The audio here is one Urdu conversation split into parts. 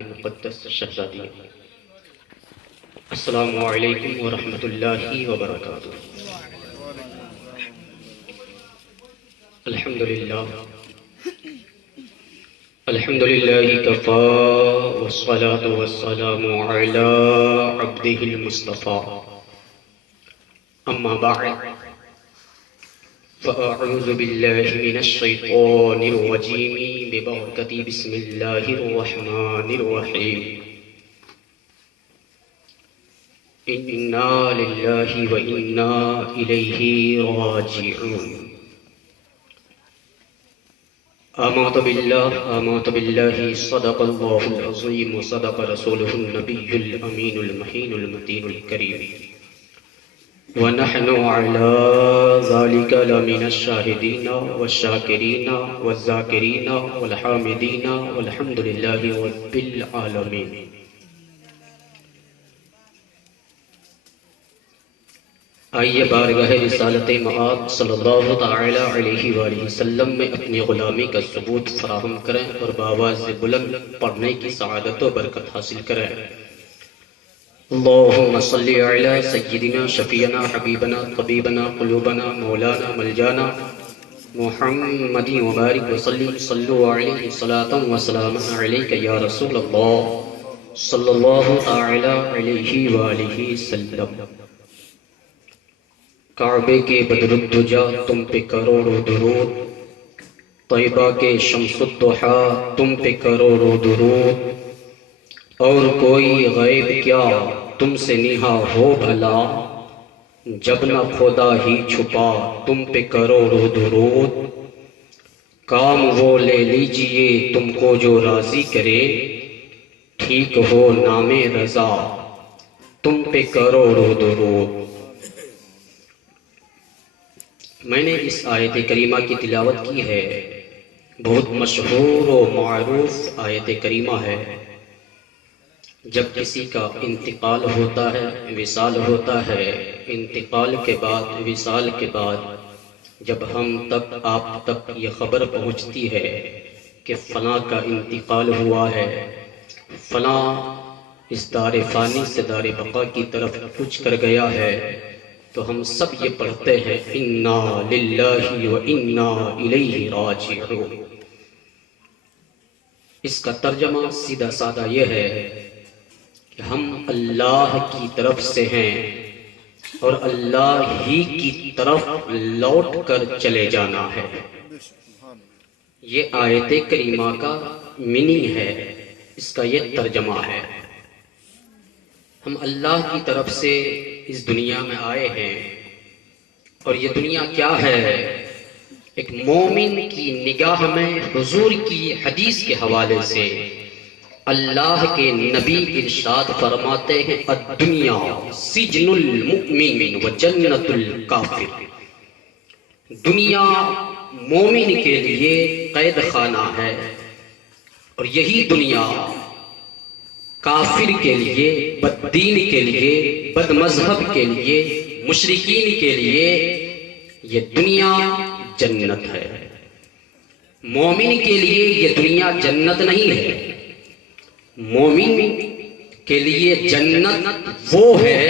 مقدس شہزادی، السلام علیکم ورحمۃ اللہ وبرکاتہ۔ الحمدللہ الحمدللہ کفا والصلاة والسلام علی عبدہ المصطفیٰ، اما بعد فأعوذ باللہ من الشیطان الرجیم ببرکۃ بسم اللہ الرحمن الرحیم۔ انا للہ وانا الیہ راجعون۔ آمنت باللہ صدق اللہ العظیم وصدق رسولہ النبی الامین المحین المتین الکریم، ونحن على ذلك لمن الشاهدين والشاكرين والذاكرين والحامدين والحمد لله رب العالمين۔ آئیے بارگاہ رسالت مآب صلی اللہ تعالی علیہ وآلہ وسلم میں اپنی غلامی کا ثبوت فراہم کریں اور بآواز بلند پڑھنے کی سعادت و برکت حاصل کریں۔ اللہم صلی علی سیدنا شفیعنا حبیبنا طبیبنا قلوبنا مولانا ملجانا محمد وبارک وسلم، صلو علیہ صلاۃ و سلام علیک یا رسول اللہ صلی اللہ تعالی علیہ وآلہ وسلم۔ کعبے کے بدر الدجا تم پہ کروڑوں درود، طیبہ کے شمس الضحا تم پہ کروڑوں درود، اور کوئی غیب کیا تم سے نہا ہو بھلا، جب نہ خدا ہی چھپا تم پہ کروڑوں درود۔ کام وہ لے لیجئے تم کو جو راضی کرے، ٹھیک ہو نام رضا تم پہ کروڑوں درود۔ میں نے اس آیت کریمہ کی تلاوت کی ہے، بہت مشہور و معروف آیت کریمہ ہے۔ جب کسی کا انتقال ہوتا ہے، وصال ہوتا ہے، انتقال کے بعد، وصال کے بعد جب ہم تک، آپ تک یہ خبر پہنچتی ہے کہ فلاں کا انتقال ہوا ہے، فلاں اس دار فانی سے دار بقا کی طرف کچھ کر گیا ہے، تو ہم سب یہ پڑھتے ہیں انا للہ وانا الیہ راجعون۔ اس کا ترجمہ سیدھا سادہ یہ ہے کہ ہم اللہ کی طرف سے ہیں اور اللہ ہی کی طرف لوٹ کر چلے جانا ہے۔ یہ آیت کریمہ کا میننگ ہے، اس کا یہ ترجمہ ہے۔ ہم اللہ کی طرف سے اس دنیا میں آئے ہیں، اور یہ دنیا کیا ہے؟ ایک مومن کی نگاہ میں حضور کی حدیث کے حوالے سے اللہ کے نبی ارشاد فرماتے ہیں الدنیا سجن المؤمن و جنت الکافر۔ دنیا مومن کے لیے قید خانہ ہے، اور یہی دنیا کافر کے لیے، بددین کے لیے، بد مذہب کے لیے، مشرکین کے لیے یہ دنیا جنت ہے۔ مومن کے لیے یہ دنیا جنت نہیں ہے۔ مومن کے لیے جنت وہ ہے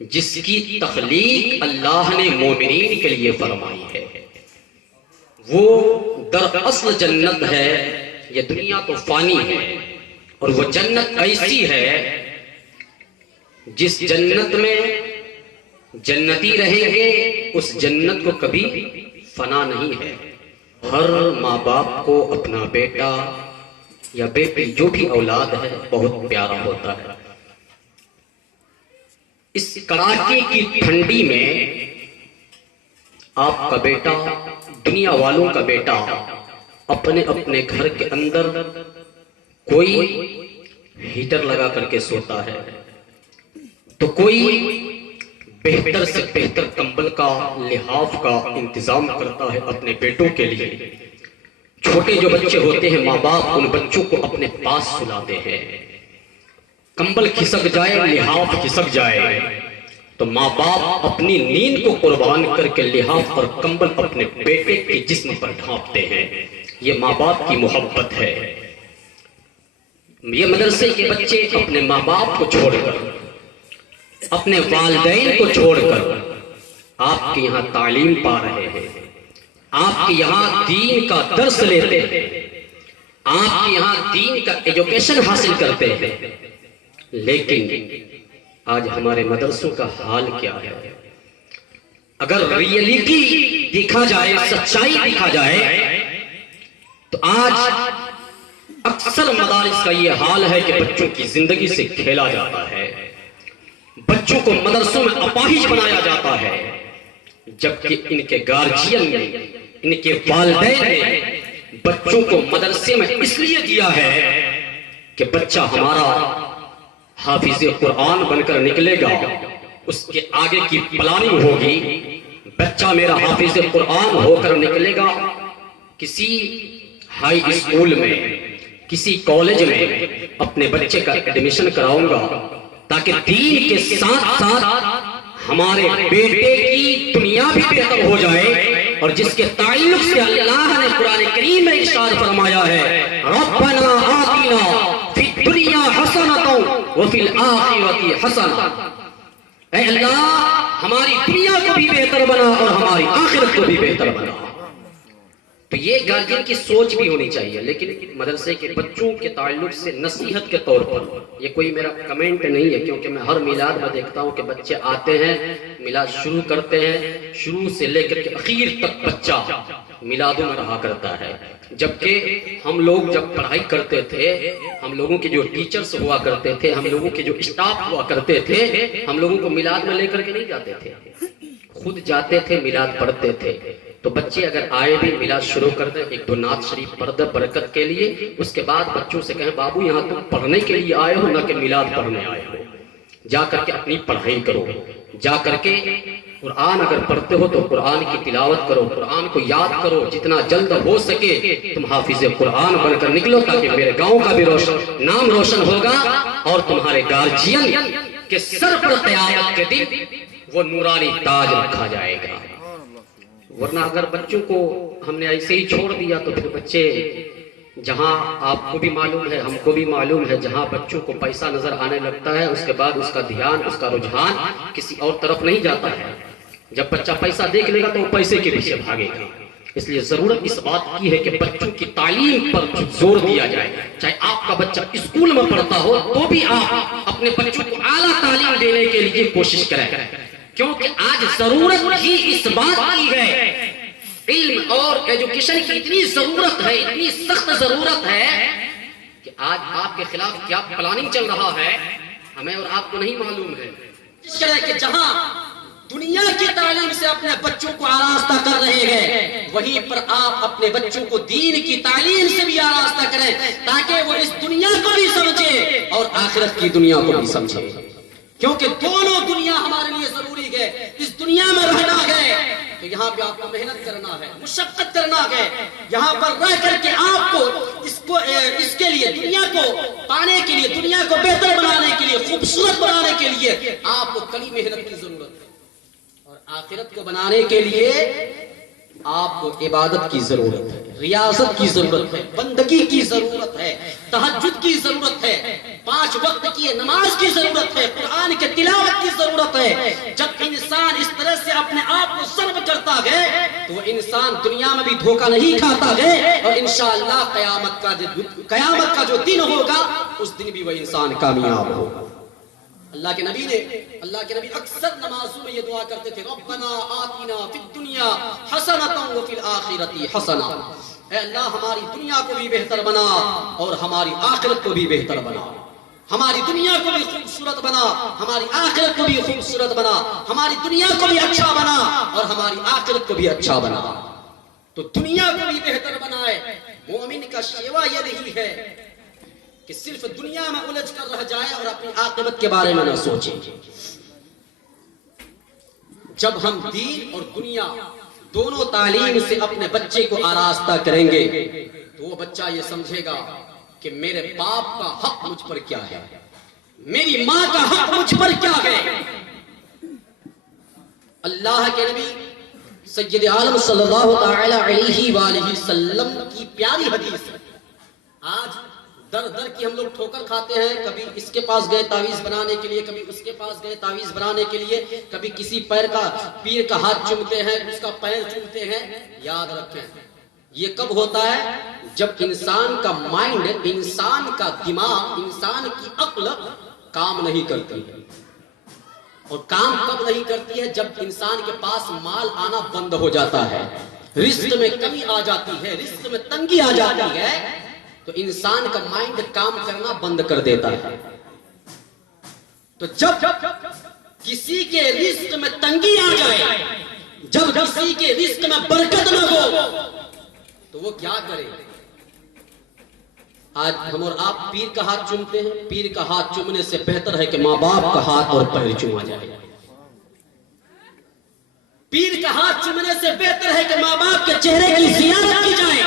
جس کی تخلیق اللہ نے مومنین کے لیے فرمائی ہے۔ وہ در اصل جنت ہے۔ یہ دنیا تو فانی ہے، اور وہ جنت ایسی ہے جس جنت میں جنتی رہیں گے، اس جنت کو کبھی فنا نہیں ہے۔ ہر ماں باپ کو اپنا بیٹا یا بیٹی جو بھی اولاد ہے بہت پیارا ہوتا ہے۔ اس کڑاکے کی ٹھنڈی میں آپ کا بیٹا، دنیا والوں کا بیٹا اپنے اپنے گھر کے اندر کوئی ہیٹر لگا کر کے سوتا ہے، تو کوئی بہتر سے بہتر کمبل کا، لحاف کا انتظام کرتا ہے اپنے بیٹوں کے لیے۔ چھوٹے جو بچے ہوتے ہیں، ماں باپ ان بچوں کو اپنے پاس سلاتے ہیں۔ کمبل کھسک جائے، لحاف کھسک جائے، تو ماں باپ اپنی نیند کو قربان کر کے لحاف اور کمبل اپنے بیٹے کے جسم پر ڈھانپتے ہیں۔ یہ ماں باپ کی محبت ہے۔ یہ مدرسے کے بچے اپنے ماں باپ کو چھوڑ کر، اپنے والدین کو چھوڑ کر آپ کے یہاں تعلیم پا رہے ہیں، آپ کے یہاں دین کا درس لیتے ہیں، آپ کے یہاں دین کا ایجوکیشن حاصل کرتے ہیں، لیکن آج ہمارے مدرسوں کا حال کیا ہے؟ اگر ریئلٹی دیکھا جائے، سچائی دیکھا جائے، تو آج اکثر مدارس کا یہ حال ہے کہ بچوں کی زندگی سے کھیلا جاتا ہے، بچوں کو مدرسوں میں اپاہج بنایا جاتا ہے، جبکہ ان کے گارجین نے، ان کے والدین نے بچوں کو مدرسے میں اس لیے دیا ہے کہ بچہ ہمارا حافظ قرآن بن کر نکلے گا، اس کے آگے کی پلاننگ ہوگی، بچہ میرا حافظ قرآن ہو کر نکلے گا، کسی ہائی اسکول میں، کسی کالج میں اپنے بچے کا ایڈمیشن کراؤں گا تاکہ دین کے ساتھ ساتھ ہمارے بیٹے کی دنیا بھی بہتر ہو جائے، اور جس کے تعلق سے اللہ نے قرآن کریم میں ارشاد فرمایا ہے ربنا آتنا فی الدنیا حسنۃ وفی الآخرۃ حسنۃ، اے اللہ ہماری دنیا کو بھی بہتر بنا اور ہماری آخرت کو بھی بہتر بنا۔ تو یہ گارجین کی سوچ بھی ہونی چاہیے، لیکن مدرسے کے بچوں کے تعلق سے نصیحت کے طور پر، یہ کوئی میرا کمنٹ نہیں ہے، کیونکہ میں ہر میلاد میں دیکھتا ہوں کہ بچے آتے ہیں، میلاد شروع کرتے ہیں، شروع سے لے کر کے اخیر تک بچہ میلادوں میں رہا کرتا ہے، جبکہ ہم لوگ جب پڑھائی کرتے تھے، ہم لوگوں کے جو ٹیچرز ہوا کرتے تھے، ہم لوگوں کے جو اسٹاف ہوا کرتے تھے، ہم لوگوں کو میلاد میں لے کر کے نہیں جاتے تھے، خود جاتے تھے، میلاد پڑھتے تھے۔ تو بچے اگر آئے بھی میلاد شروع کر دیں، ایک دو نعت شریف پڑھ دیں برکت کے لیے، اس کے بعد بچوں سے کہیں بابو یہاں تم پڑھنے کے لیے آئے ہو نہ کہ میلاد پڑھنے آئے ہو، جا کر کے اپنی پڑھائی کرو، جا کر کے قرآن اگر پڑھتے ہو تو قرآن کی تلاوت کرو، قرآن کو یاد کرو، جتنا جلد ہو سکے تم حافظ قرآن بن کر نکلو، تاکہ میرے گاؤں کا بھی نام روشن ہوگا اور تمہارے گارجین کے سر پر قیامت کے دن وہ نورانی تاج رکھا جائے گا۔ ورنہ اگر بچوں کو ہم نے ایسے ہی چھوڑ دیا تو پھر بچے، جہاں آپ کو بھی معلوم ہے، ہم کو بھی معلوم ہے، جہاں بچوں کو پیسہ نظر آنے لگتا ہے اس کے بعد اس کا دھیان، اس کا رجحان کسی اور طرف نہیں جاتا ہے۔ جب بچہ پیسہ دیکھ لے گا تو وہ پیسے کے پیچھے بھاگے گا۔ اس لیے ضرورت اس بات کی ہے کہ بچوں کی تعلیم پر زور دیا جائے، چاہے آپ کا بچہ اسکول میں پڑھتا ہو تو بھی آپ اپنے بچوں کو اعلیٰ تعلیم دینے کے لیے کوشش کریں، کیونکہ آج ضرورت ہی اس بات کی ہے، علم اور ایجوکیشن کی اتنی ضرورت ہے، اتنی سخت ضرورت ہے کہ آج آپ کے خلاف کیا پلاننگ چل رہا ہے ہمیں اور آپ کو نہیں معلوم ہے۔ اس طرح کہ جہاں دنیا کی تعلیم سے اپنے بچوں کو آراستہ کر رہے ہیں، وہیں پر آپ اپنے بچوں کو دین کی تعلیم سے بھی آراستہ کریں، تاکہ وہ اس دنیا کو بھی سمجھے اور آخرت کی دنیا کو بھی سمجھے، کیونکہ دونوں دنیا ہمارے لیے ضروری ہے۔ اس دنیا میں رہنا ہے تو یہاں پہ آپ کو محنت کرنا ہے، مشقت کرنا ہے، یہاں پر رہ کر کے آپ کو اس کے لیے، دنیا کو پانے کے لیے، دنیا کو بہتر بنانے کے لیے، خوبصورت بنانے کے لیے آپ کو کڑی محنت کی ضرورت ہے، اور آخرت کو بنانے کے لیے آپ کو عبادت کی ضرورت ہے، ریاضت کی ضرورت ہے، بندگی کی ضرورت ہے، تہجد کی ضرورت ہے، 5 وقت کی نماز کی ضرورت ہے، قرآن کے تلاوت کی ضرورت ہے۔ جب انسان اس طرح سے اپنے آپ کو سرو کرتا ہے تو وہ انسان دنیا میں بھی دھوکہ نہیں کھاتا ہے، اور انشاءاللہ قیامت کا جو دن ہوگا اس دن بھی وہ انسان کامیاب ہوگا۔ اللہ کے نبی اکثر نمازوں میں یہ دعا کرتے تھے ربنا آتنا فی الدنیا حسنۃ وفی الآخرۃ حسنۃ، اے اللہ ہماری دنیا کو بھی بہتر بنا اور ہماری آخرت کو بھی بہتر بنا، ہماری دنیا کو بھی خوبصورت بنا، ہماری آخرت کو بھی خوبصورت بنا، ہماری دنیا کو بھی اچھا بنا اور ہماری آخرت کو بھی اچھا بنا۔ تو دنیا کو بھی بہتر بنائے۔ مومن کا شیوا یہ نہیں ہے کہ صرف دنیا میں الجھ کر رہ جائے اور اپنی عاقبت کے بارے میں نہ سوچے۔ جب ہم دین اور دنیا دونوں تعلیم سے اپنے بچے کو آراستہ کریں گے تو وہ بچہ یہ سمجھے گا کہ میرے باپ کا حق مجھ پر کیا ہے، میری ماں کا حق مجھ پر کیا ہے۔ اللہ کے نبی سید عالم صلی اللہ تعالی علیہ وآلہ وسلم کی پیاری حدیث ہے۔ آج در در کی ہم لوگ ٹھوکر کھاتے ہیں. کبھی اس کے پاس گئے تعویذ بنانے کے لیے, کبھی اس کے پاس گئے تعویذ بنانے کے لیے, کبھی کسی پیر کا ہاتھ چومتے ہیں, اس کا پیر چومتے ہیں. یاد رکھیں یہ کب ہوتا ہے؟ جب انسان کا مائنڈ, انسان کا دماغ, انسان کی عقل کام نہیں کرتی. اور کام کب نہیں کرتی ہے؟ جب انسان کے پاس مال آنا بند ہو جاتا ہے, رزق میں کمی آ جاتی ہے, رزق میں تنگی آ جاتی ہے, تو انسان کا مائنڈ کام کرنا بند کر دیتا ہے. تو جب کسی کے رزق میں تنگی آ جائے, جب کسی کے رزق میں برکت نہ ہو, تو وہ کیا کرے؟ آج ہم اور آپ پیر کا ہاتھ چومتے ہیں. پیر کا ہاتھ چومنے سے بہتر ہے کہ ماں باپ کا ہاتھ اور پیر چوما جائے. پیر کا ہاتھ چومنے سے بہتر ہے کہ ماں باپ کے چہرے کی زیارت کی جائے.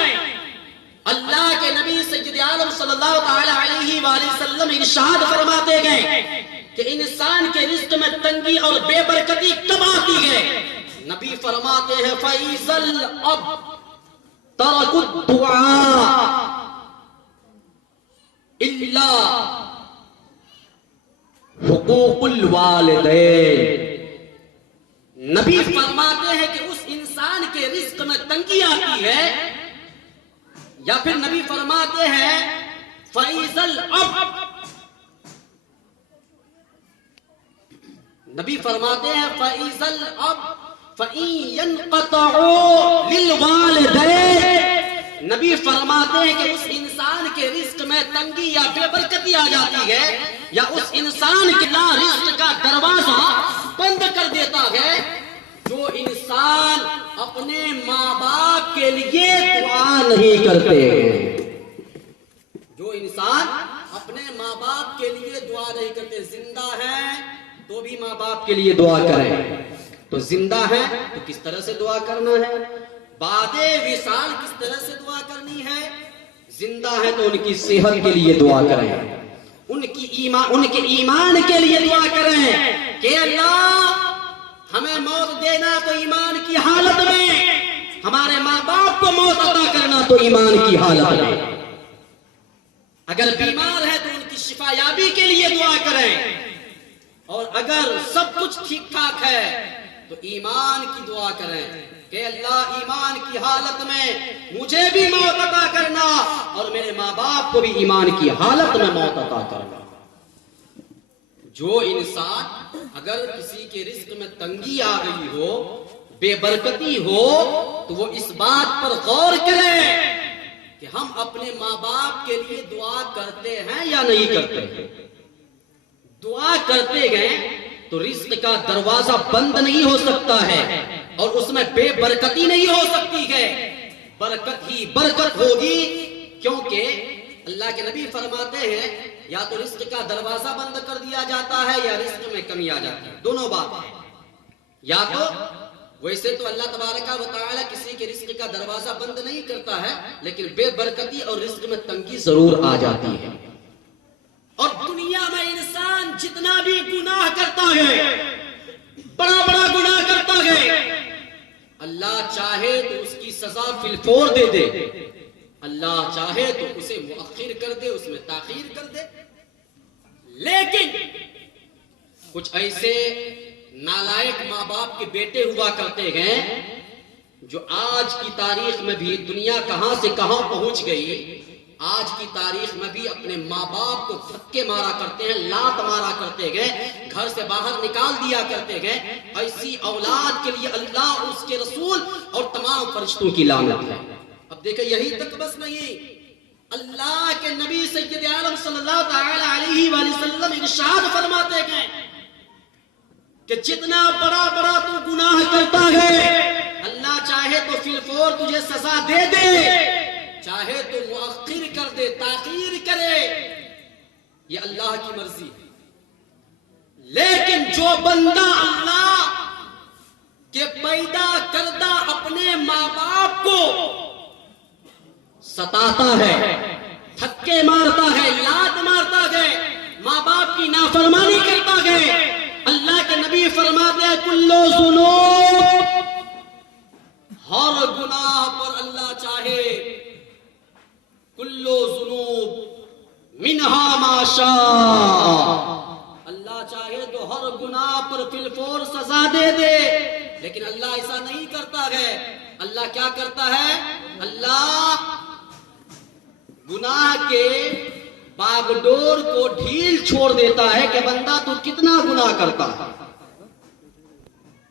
اللہ کے نبی سید عالم صلی اللہ تعالی علیہ وآلہ وسلم ارشاد فرماتے گئے کہ انسان کے رزق میں تنگی اور بے برکتی کب آتی ہے؟ نبی فرماتے ہیں فَإِذَا الْأَبْ تَرَكُ الدُّعَاءَ إِلَّا حقوق الوالدین. نبی فرماتے ہیں کہ اس انسان کے رزق میں تنگی آتی ہے, یا پھر نبی فرماتے ہیں فَإِذَا الْأَبْ, نبی فرماتے ہیں فَإِذَا الْأَبْ فَإِن يَنْقَطَعُوا لِلْوَالِدَيْنِ. نبی فرماتے ہیں کہ اس انسان کے رزق میں تنگی یا بے برکتی آ جاتی ہے, یا اس انسان کے لا رزق کا دروازہ بند کر دیتا ہے, جو انسان اپنے ماں باپ کے لیے دعا نہیں کرتے ہیں. جو انسان اپنے ماں باپ کے لیے دعا نہیں کرتے. زندہ ہیں تو بھی ماں باپ کے لیے دعا کریں. تو زندہ ہے تو کس طرح سے دعا کرنا ہے؟ بعد وصال کس طرح سے دعا کرنی ہے؟ زندہ ہے تو ان کی صحت کے لیے دعا کریں, ان کے ایمان کے لیے دعا کریں کہ اللہ ہمیں موت دینا تو ایمان کی حالت میں, ہمارے ماں باپ کو موت عطا کرنا تو ایمان کی حالت میں. اگر بیمار ہے تو ان کی شفا یابی کے لیے دعا کریں, اور اگر سب کچھ ٹھیک ٹھاک ہے تو ایمان کی دعا کریں کہ اللہ ایمان کی حالت میں مجھے بھی موت عطا کرنا اور میرے ماں باپ کو بھی ایمان کی حالت میں موت عطا کرنا. جو انسان اگر کسی کے رزق میں تنگی آ گئی ہو, بے برکتی ہو, تو وہ اس بات پر غور کرے کہ ہم اپنے ماں باپ کے لیے دعا کرتے ہیں یا نہیں کرتے. دعا کرتے گئے تو رزق کا دروازہ بند نہیں ہو سکتا ہے, اور اس میں بے برکتی نہیں ہو سکتی ہے. برکت ہی برکت ہوگی, کیونکہ اللہ کے نبی فرماتے ہیں یا تو رزق کا دروازہ بند کر دیا جاتا ہے یا رزق میں کمی آ جاتی ہے. دونوں بات ہیں. یا تو ویسے تو اللہ تبارک و تعالی کسی کے رزق کا دروازہ بند نہیں کرتا ہے, لیکن بے برکتی اور رزق میں تنگی ضرور آ جاتی ہے. اور دنیا میں انسان جتنا بھی گناہ کرتا ہے, بڑا بڑا گناہ کرتا ہے, اللہ چاہے تو اس کی سزا فی الفور دے دے, اللہ چاہے تو اسے مؤخر کر دے, اس میں تاخیر کر دے. لیکن کچھ ایسے نالائق ماں باپ کے بیٹے ہوا کرتے ہیں جو آج کی تاریخ میں بھی, دنیا کہاں سے کہاں پہنچ گئی, آج کی تاریخ میں بھی اپنے ماں باپ کو دھکے مارا کرتے ہیں, لات مارا کرتے گئے, گھر سے باہر نکال دیا کرتے گئے. ایسی اولاد کے لیے اللہ, اس کے رسول اور تمام فرشتوں کی لعنت ہے. اب دیکھیں یہی تک بس نہیں, اللہ کے نبی سید عالم صلی اللہ تعالی علیہ وآلہ وسلم ارشاد فرماتے ہیں کہ جتنا بڑا بڑا تو گناہ کرتا ہے, اللہ چاہے تو فی الفور تجھے سزا دے دے, چاہے تو مؤخر کر دے, تاخیر کرے, یہ اللہ کی مرضی ہے. لیکن جو بندہ اللہ کے پیدا کردہ اپنے ماں باپ کو ستاتا ہے, دھکے مارتا ہے, لات مارتا ہے, ماں باپ کی نافرمانی کرتا ہے, اللہ کے نبی فرماتے ہیں کلو ذنوب, ہر گناہ پر اللہ چاہے کلو ذنوب ما شاء. اللہ چاہے تو ہر گناہ پر فی الفور سزا دے دے، لیکن اللہ ایسا نہیں کرتا ہے. اللہ کیا کرتا ہے؟ اللہ گناہ کے باغ ڈور کو ڈھیل چھوڑ دیتا ہے کہ بندہ تو کتنا گناہ کرتا ہے.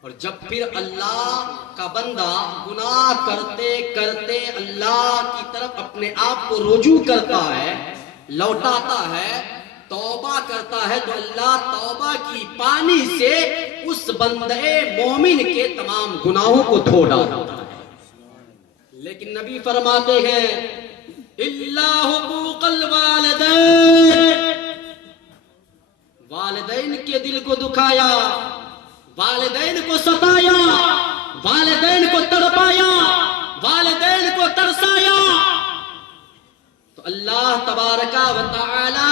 اور جب پھر اللہ کا بندہ گناہ کرتے کرتے اللہ کی طرف اپنے آپ کو رجوع کرتا ہے، لوٹاتا ہے، توبہ کرتا ہے، تو اللہ توبہ کی پانی سے اس بندے مومن کے تمام گناہوں کو دھو ڈالتا ہے. لیکن نبی فرماتے ہیں الا حقوق الوالدین، والدین کے دل کو دکھایا، والدین کو ستایا، والدین کو تڑپایا، والدین کو ترسایا، تو اللہ تبارک و تعالی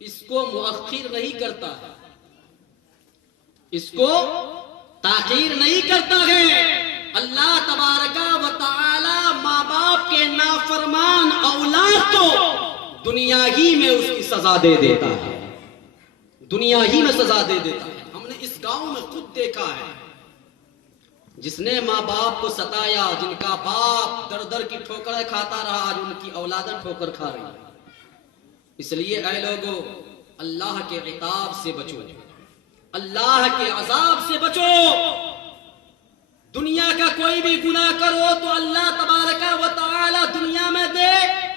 اس کو مؤخر نہیں کرتا ہے، اس کو تاخیر نہیں کرتا ہے. اللہ تبارک و تعالی ماں باپ کے نافرمان اولاد کو دنیا ہی میں اس کی سزا دے دیتا ہے، دنیا ہی میں سزا دے دیتا ہے. ہم نے اس گاؤں میں خود دیکھا ہے، جس نے ماں باپ کو ستایا، جن کا باپ در در کی ٹھوکریں کھاتا رہا، آج ان کی اولادیں ٹھوکر کھا رہی ہیں. اس لیے اے لوگو، اللہ کے عقاب سے بچو، اللہ کے عذاب سے بچو. دنیا کا کوئی بھی گناہ کرو تو اللہ تبارک و تعالی دنیا میں دے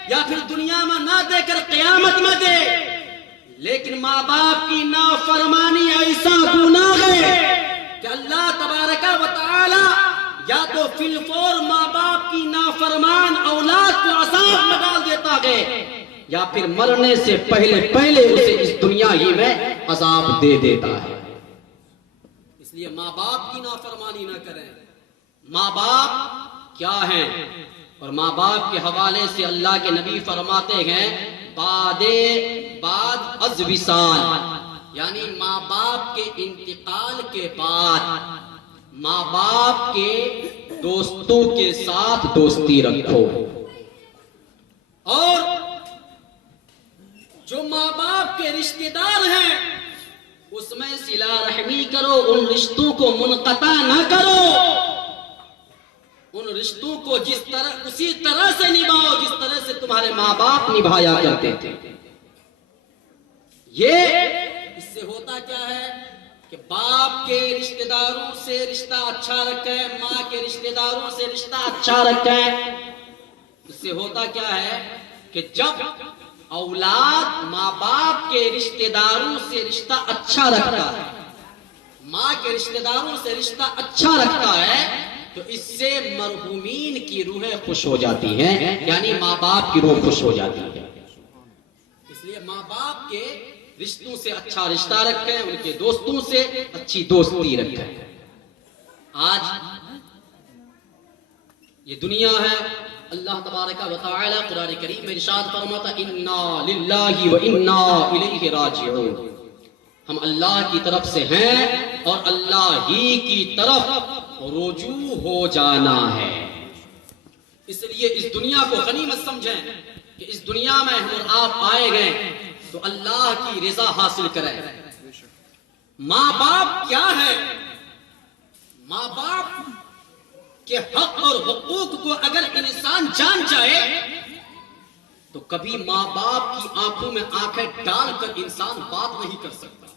یا پھر دنیا میں نہ دے کر قیامت میں دے. لیکن ماں باپ کی نافرمانی ایسا گناہ ہے کہ اللہ تبارک و تعالی یا تو فی الفور ماں باپ کی نافرمان اولاد کو عذاب میں ڈال دیتا ہے، یا پھر مرنے سے پہلے اسے اس دنیا ہی میں عذاب دے دیتا ہے. اس لیے ماں باپ کی نافرمانی نہ کریں. ماں باپ کیا ہیں؟ اور ماں باپ کے حوالے سے اللہ کے نبی فرماتے ہیں بعد از وصال، یعنی ماں باپ کے انتقال کے بعد ماں باپ کے دوستوں کے ساتھ دوستی رکھو، اور جو ماں باپ کے رشتہ دار ہیں اس میں صلہ رحمی کرو، ان رشتوں کو منقطع نہ کرو، ان رشتوں کو اسی طرح سے نبھاؤ جس طرح سے تمہارے ماں باپ نبھایا کرتے تھے. اس سے ہوتا کیا ہے کہ باپ کے رشتہ داروں سے رشتہ اچھا رکھیں، ماں کے رشتہ داروں سے رشتہ اچھا رکھیں. اس سے ہوتا کیا ہے کہ جب اولاد ماں باپ کے رشتہ داروں سے رشتہ اچھا رکھتا ہے، ماں کے رشتہ داروں سے رشتہ اچھا رکھتا ہے، تو اس سے مرحومین کی روحیں خوش ہو جاتی ہیں، یعنی ماں باپ کی روح خوش ہو جاتی ہے. اس لیے ماں باپ کے رشتوں سے اچھا رشتہ رکھیں، ان کے دوستوں سے اچھی دوستی رکھیں. آج یہ دنیا ہے، اللہ تبارک و تعالی قرآن کریم میں ارشاد فرماتا انا للہ و انا الیہ راجعون، ہم اللہ کی طرف سے ہیں اور اللہ ہی کی طرف رجوع ہو جانا ہے. اس لیے اس دنیا کو غنیمت سمجھیں کہ اس دنیا میں ہم اور آپ آئے گئے تو اللہ کی رضا حاصل کریں. ماں باپ کیا ہے؟ ماں باپ کے حق اور حقوق کو اگر انسان جان جائے تو کبھی ماں باپ کی آنکھوں میں آنکھیں ڈال کر انسان بات نہیں کر سکتا.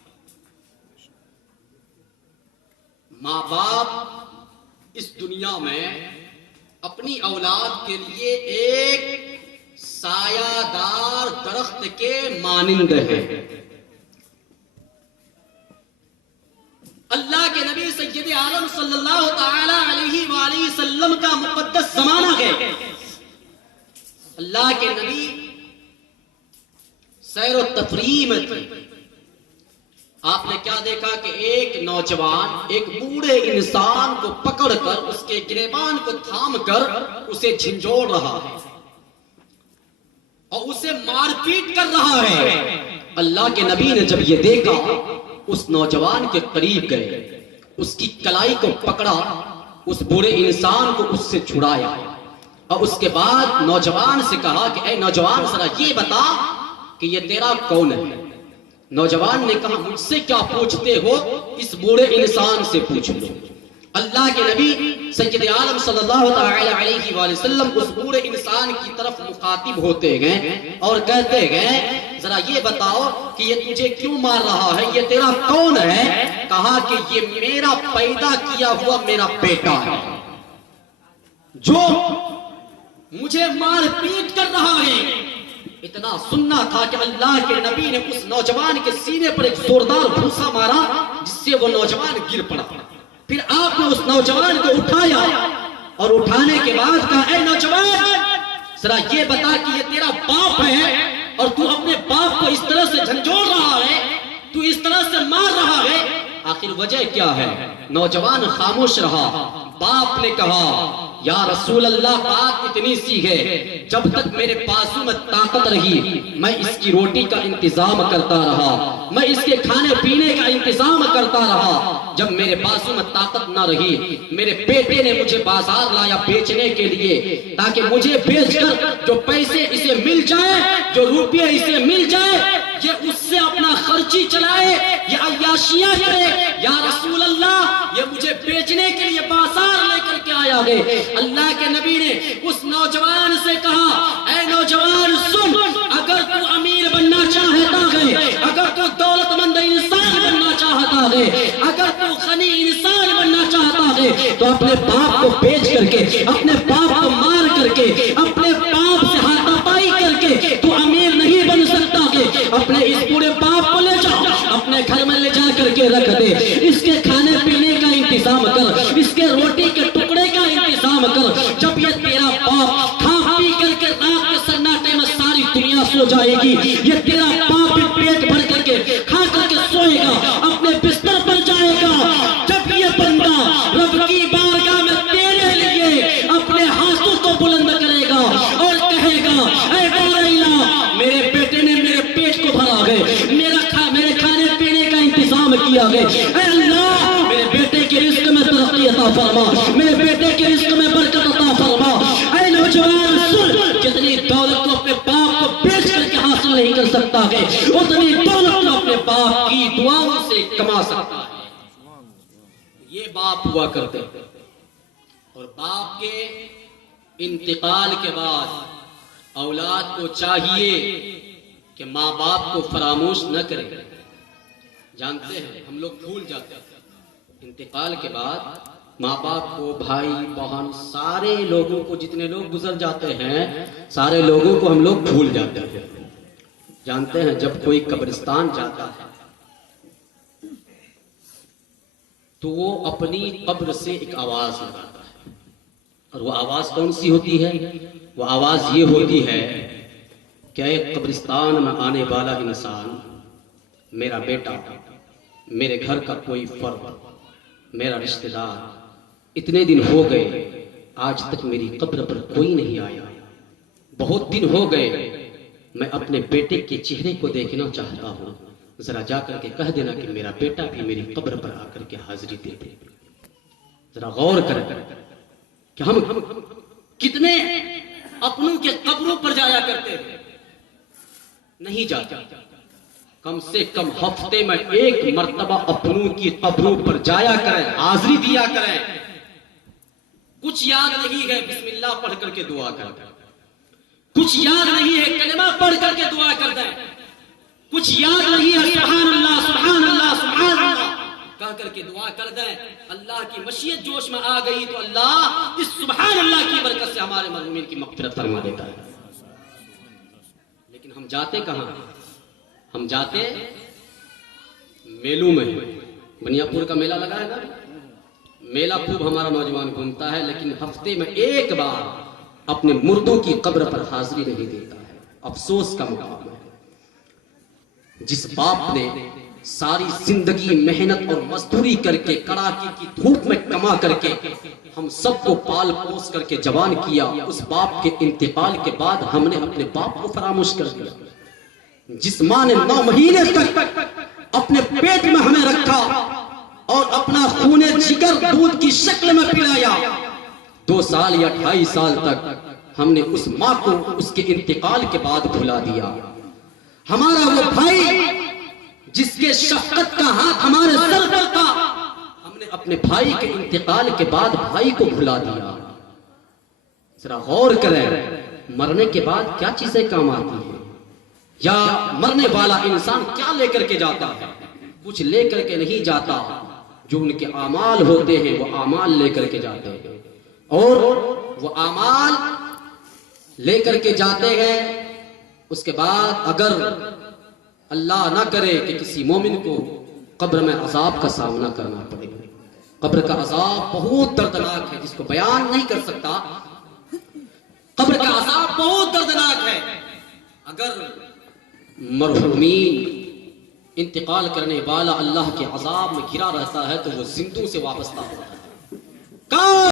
ماں باپ اس دنیا میں اپنی اولاد کے لیے ایک سایہ دار درخت کے مانند ہیں. اللہ کے نبی سید عالم صلی اللہ تعالی علیہ وآلہ وسلم کا مقدس زمانہ ہے. اللہ کے نبی سیر و تفریح میں تھے. آپ نے کیا دیکھا کہ ایک نوجوان ایک بوڑھے انسان کو پکڑ کر اس کے گریبان کو تھام کر اسے جھنجھوڑ رہا ہے اور اسے مار پیٹ کر رہا ہے. اللہ کے نبی نے جب یہ دیکھا اس نوجوان کے قریب گئے، اس کی کلائی کو پکڑا، اس بوڑھے انسان کو اس سے چھڑایا اور اس کے بعد نوجوان سے کہا کہ اے نوجوان ذرا یہ بتا کہ یہ تیرا کون ہے؟ نوجوان نے کہا مجھ سے کیا پوچھتے ہو، اس بوڑھے انسان سے پوچھ لو۔ اللہ کے نبی سید عالم صلی اللہ تعالی علیہ وآلہ وسلم اس بوڑھے انسان کی طرف مخاطب ہوتے گئے اور کہتے گئے ذرا یہ بتاؤ کہ یہ تجھے کیوں مار رہا ہے، یہ تیرا کون ہے؟ کہا کہ یہ میرا پیدا کیا ہوا میرا بیٹا ہے جو مجھے مار پیٹ کر رہا ہے۔ اتنا سننا تھا کہ اللہ کے نبی نے اس نوجوان کے سینے پر ایک زوردار بھوسا مارا جس سے وہ نوجوان گر پڑا۔ پھر آپ نے اس نوجوان کو اٹھایا اور اٹھانے کے بعد کہا اے نوجوان ذرا یہ بتا کہ یہ تیرا باپ ہے اور تو اپنے باپ کو اس طرح سے جھنجھوڑ رہا ہے، تو اس طرح سے مار رہا ہے، آخر وجہ کیا ہے؟ نوجوان خاموش رہا۔ باپ نے کہا یا رسول اللہ بات اتنی سی ہے، جب تک میرے پاسوں میں طاقت رہی میں اس کی روٹی کا انتظام کرتا رہا، میں اس کے کھانے پینے کا انتظام کرتا رہا۔ جب میرے پاسوں میں طاقت نہ رہی میرے بیٹے نے مجھے بازار لایا بیچنے کے لیے تاکہ مجھے بیچ کر جو پیسے اسے مل جائے، جو روپیے اسے مل جائے، یہ اس سے اپنا خرچی چلائے، یہ عیاشیاں کرے۔ یا رسول اللہ یہ مجھے بیچنے کے لیے بازار لے کر کے آیا ہے۔ اللہ کے نبی نے اس نوجوان سے کہا اے نوجوان سن، اگر تو امیر بننا چاہتا ہے، اگر تو دولت مند انسان بننا چاہتا ہے، اگر تو غنی انسان بننا چاہتا ہے تو اپنے باپ کو بیچ کر کے، اپنے باپ کو مار کر کے، اپنے باپ سے ہاتھا پائی کر کے تو امیر نہیں بن سکتا ہے۔ اپنے اس بوڑھے باپ کو لے جاؤ، اپنے گھر میں لے جا کر کے رکھ دے، اس کے کھانے پینے کا انتظام کر، اس کے روٹی کے ٹکڑے کا انتظام کر۔ جب یہ تیرا باپ کھا پی کر کے رات کے سناٹے میں ساری دنیا سو جائے گی، یہ تیرا باپ بھی پیٹ بھر کر کے کھا کر کے سوئے گا، اپنے بستر پر جائے گا۔ جب یہ بندہ رب کی بارگاہ میں تیرے لیے اپنے ہاتھوں کو بلند کرے گا اور کہے گا اے باراللہ میرے بیٹے نے میرے پیٹ کو بھرا ہے، میرے کھانے پینے کا انتظام کیا ہے، اے اللہ میرے بیٹے کے رزق میں ترقی عطا فرما، میرے بیٹے کے رزق میں برکت عطا فرما۔ اے نوجوان سن، جتنی دولت تو اپنے باپ کو بیچ کر کے حاصل نہیں کر سکتا ہے اتنی دولت تو اپنے باپ کی دعاؤں سے کما سکتا ہے۔ یہ باپ ہوا کرتے اور باپ کے انتقال کے بعد اولاد کو چاہیے کہ ماں باپ کو فراموش نہ کرے۔ جانتے ہیں ہم لوگ بھول جاتے ہیں انتقال کے بعد ماں باپ کو، بھائی بہن، سارے لوگوں کو، جتنے لوگ گزر جاتے ہیں سارے لوگوں کو ہم لوگ بھول جاتے ہیں۔ جانتے ہیں جب کوئی قبرستان جاتا ہے تو وہ اپنی قبر سے ایک آواز لگاتا ہے، اور وہ آواز کون سی ہوتی ہے؟ وہ آواز یہ ہوتی ہے کہ اے قبرستان میں آنے والا انسان، میرا بیٹا، میرے گھر کا کوئی فرد، میرا رشتہ دار، اتنے دن ہو گئے آج تک میری قبر پر کوئی نہیں آیا، بہت دن ہو گئے، میں اپنے بیٹے کے چہرے کو دیکھنا چاہتا ہوں، ذرا جا کر کے کہہ دینا کہ میرا بیٹا بھی میری قبر پر آ کر کے حاضری دے دے۔ ذرا غور کر کہ ہم کتنے اپنوں کے قبروں پر جایا کرتے ہیں؟ نہیں جاتے۔ کم سے کم ہفتے میں ایک مرتبہ اپنوں کی قبروں پر جایا کریں، حاضری دیا کریں۔ کچھ یاد نہیں ہے بسم اللہ پڑھ کر کے دعا کر دیں، کچھ یاد نہیں ہے کلمہ پڑھ کر کے دعا کر دیں، کچھ یاد نہیں ہے سبحان اللہ سبحان اللہ سبحان اللہ کہہ کر کے دعا کر دیں۔ اللہ کی مشیت جوش میں آ گئی تو اللہ اس سبحان اللہ کی برکت سے ہمارے مرحومین کی مغفرت فرما دیتا ہے۔ لیکن ہم جاتے کہاں؟ ہم جاتے میلوں میں۔ بنیا پور کا میلہ لگا ہے نا، میلہ خوب ہمارا نوجوان گھومتا ہے، لیکن ہفتے میں ایک بار اپنے مردوں کی قبر پر حاضری نہیں دیتا ہے۔ افسوس کا مقام ہے جس باپ نے ساری زندگی محنت اور مزدوری کر کے کڑاکی کی دھوپ میں کما کر کے ہم سب کو پال پوس کر کے جوان کیا، اس باپ کے انتقال کے بعد ہم نے اپنے باپ کو فراموش کر دیا۔ جس ماں نے 9 مہینے تک اپنے پیٹ میں ہمیں رکھا اور اپنا خون جگر دودھ کی شکل میں پلایا، 2 سال یا 2.5 سال تک ہم نے اس ماں کو اس کے انتقال کے بعد بھلا دیا. ہمارا وہ بھائی جس کے شفقت کا ہاتھ ہمارے سر پر تھا، ہم نے اپنے بھائی کے انتقال کے بعد بھائی کو بھلا دیا. ذرا غور کریں، مرنے کے بعد کیا چیزیں کام آتی ہیں؟ یا مرنے والا انسان کیا لے کر کے جاتا ہے؟ کچھ لے کر کے نہیں جاتا. جو ان کے اعمال ہوتے ہیں وہ اعمال لے کر کے جاتے ہیں، اور وہ اعمال لے کر کے جاتے ہیں. اس کے بعد اگر اللہ نہ کرے کہ کسی مومن کو قبر میں عذاب کا سامنا کرنا پڑے. قبر کا عذاب بہت دردناک ہے جس کو بیان نہیں کر سکتا. قبر کا عذاب بہت دردناک ہے. اگر مرحومین انتقال کرنے والا اللہ کے عذاب میں گھرا رہتا ہے تو وہ زندوں سے وابستہ ہوتا ہے.